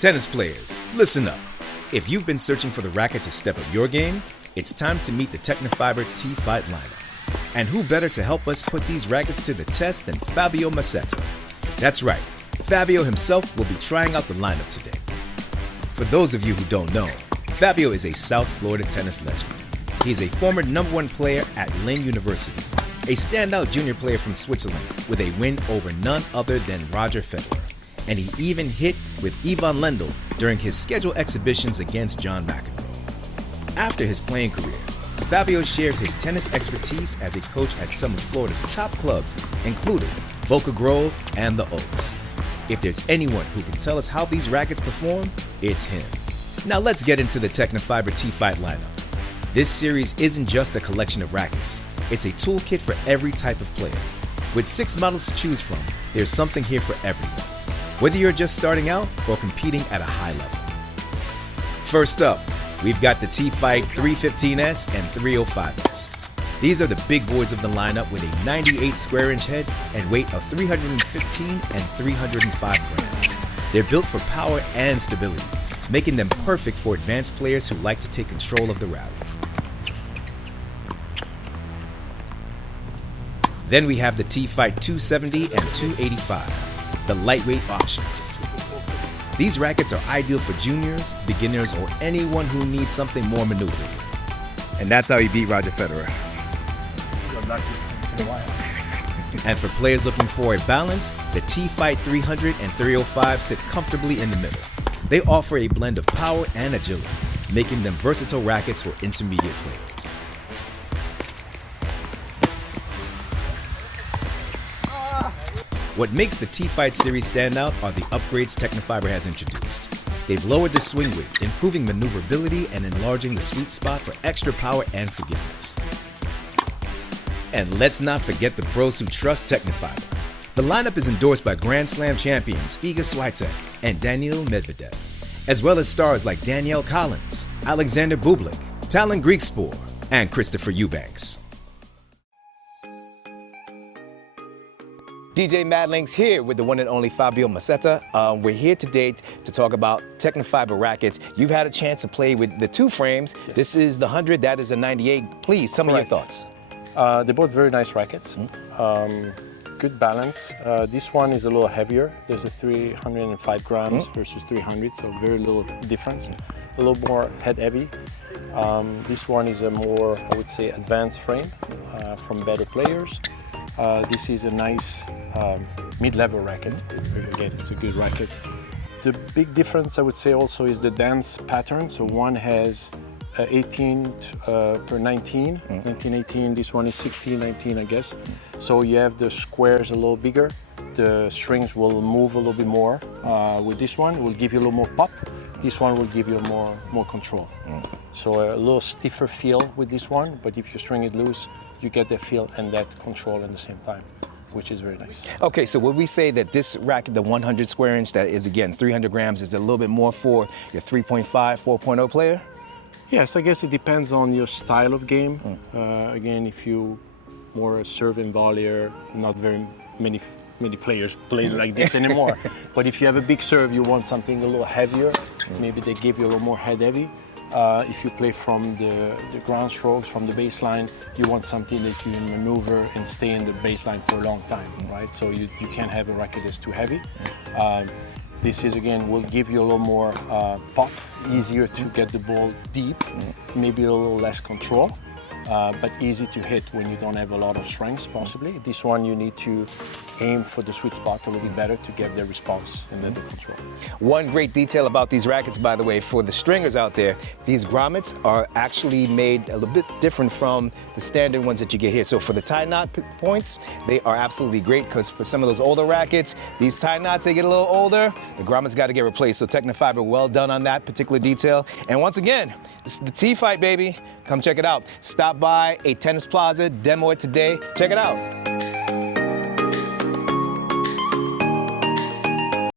Tennis players, listen up. If you've been searching for the racket to step up your game, it's time to meet the Tecnifibre T-Fight lineup. And who better to help us put these rackets to the test than Fabio Macetta? That's right, Fabio himself will be trying out the lineup today. For those of you who don't know, Fabio is a South Florida tennis legend. He is a former #1 player at Lynn University, a standout junior player from Switzerland with a win over none other than Roger Federer. And he even hit with Ivan Lendl during his scheduled exhibitions against John McEnroe. After his playing career, Fabio shared his tennis expertise as a coach at some of Florida's top clubs, including Boca Grove and the Oaks. If there's anyone who can tell us how these rackets perform, it's him. Now let's get into the Tecnifibre T-Fight lineup. This series isn't just a collection of rackets, it's a toolkit for every type of player. With 6 models to choose from, there's something here for everyone, whether you're just starting out or competing at a high level. First up, we've got the T-Fight 315S and 305S. These are the big boys of the lineup with a 98 square inch head and weight of 315 and 305 grams. They're built for power and stability, making them perfect for advanced players who like to take control of the rally. Then we have the T-Fight 270 and 285, the lightweight options. These rackets are ideal for juniors, beginners, or anyone who needs something more maneuverable. And that's how he beat Roger Federer. And for players looking for a balance, the T-Fight 300 and 305 sit comfortably in the middle. They offer a blend of power and agility, making them versatile rackets for intermediate players. What makes the T-Fight series stand out are the upgrades Tecnifibre has introduced. They've lowered the swing weight, improving maneuverability and enlarging the sweet spot for extra power and forgiveness. And let's not forget the pros who trust Tecnifibre. The lineup is endorsed by Grand Slam champions Iga Swiatek and Daniil Medvedev, as well as stars like Danielle Collins, Alexander Bublik, Talon Griekspoor, and Christopher Eubanks. DJ Madlinks here with the one and only Fabio Macetta. We're here today to talk about Tecnifibre rackets. You've had a chance to play with the 2 frames. Yes. This is the 100, that is a 98. Please tell me your thoughts. They're both very nice rackets. Good balance. This one is a little heavier. There's a 305 grams versus 300, so very little difference. A little more head heavy. This one is a more, I would say, advanced frame from better players. This is a nice mid-level racket. Again, it's a good racket. The big difference, I would say, also is the dance pattern. So one has 18 per 19, 1918. This one is 1619, I guess. So you have the squares a little bigger. The strings will move a little bit more. With this one, it will give you a little more pop. This one will give you more control. So a little stiffer feel with this one, but if you string it loose, you get that feel and that control at the same time, which is very nice. Okay, so would we say that this racket, the 100 square inch, that is again 300 grams, is a little bit more for your 3.5, 4.0 player? Yes, I guess it depends on your style of game. Again, if you more a serve and volleyer, not very many players play like this anymore. But if you have a big serve, you want something a little heavier. Maybe they give you a little more head heavy. If you play from the ground strokes, from the baseline, you want something that you can maneuver and stay in the baseline for a long time, right? So you can't have a racket that's too heavy. This is, again, will give you a little more pop, easier to get the ball deep, maybe a little less control, but easy to hit when you don't have a lot of strength, possibly. This one, you need to aim for the sweet spot a little bit better to get the response and then the control. One great detail about these rackets, by the way, for the stringers out there, these grommets are actually made a little bit different from the standard ones that you get here. So for the tie knot points, they are absolutely great, because for some of those older rackets, these tie knots, they get a little older, the grommets got to get replaced. So Tecnifibre, well done on that particular detail. And once again, this is the T-Fight, baby. Come check it out. Stop by a Tennis Plaza, demo it today. Check it out.